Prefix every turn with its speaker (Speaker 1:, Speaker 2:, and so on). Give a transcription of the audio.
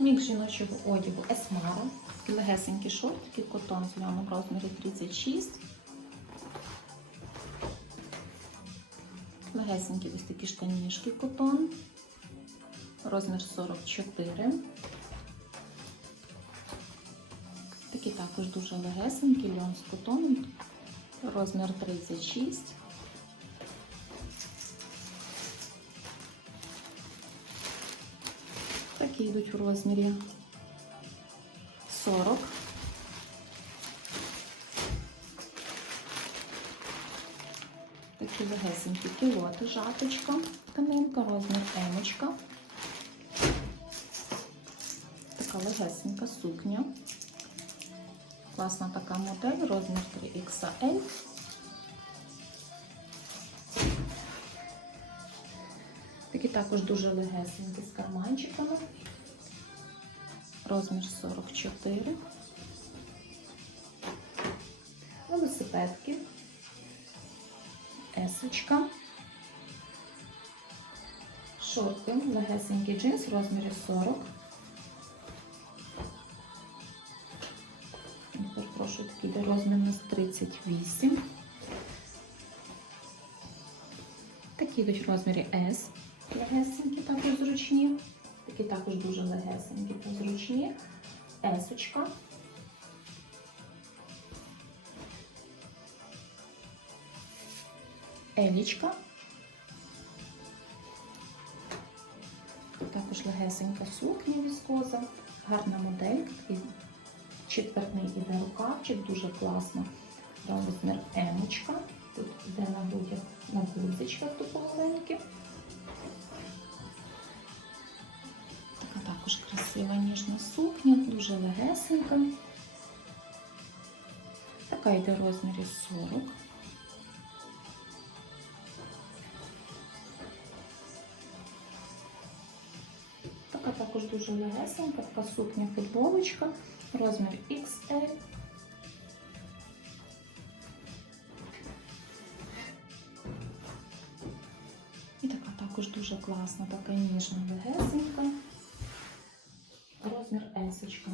Speaker 1: Мікс жіночого одягу Есмара. Легесенькі шортики, котон з льоном в розмірі 36. Легесенькі ось такі штанішки котон. Розмір 44. Такі також дуже легесенькі, льон з котоном. Розмір 36. Такі йдуть в розмірі 40. Такі легесенькі кілоти, жаточка, тканинка, розмір емочка. Така легесенька сукня. Класна така модель, розмір 3XL. Також дуже легесенькі з карманчиками. Розмір 44. Велосипедки. Есочка. Шорти, легесенький джинс в розмірі 40. Перепрошую, такий йде розмір у нас 38. Такі йдуть в розмірі S. Легесенькі, також зручні. Такі також дуже легесенькі та зручні. Есочка. Елічка. Також легесенька сукня віскоза. Гарна модель. Такий четвертний іде рукавчик, дуже класно. Розмір емочка. Тут йде на будь на гудзичках тут маленькі. Красива ніжна сукня, дуже легесенька. Така йде в розмірі 40. Така також дуже легесенька, така сукня футболочка, розмір XL. І така також дуже класна, така ніжна легесенька. Розмір есочка.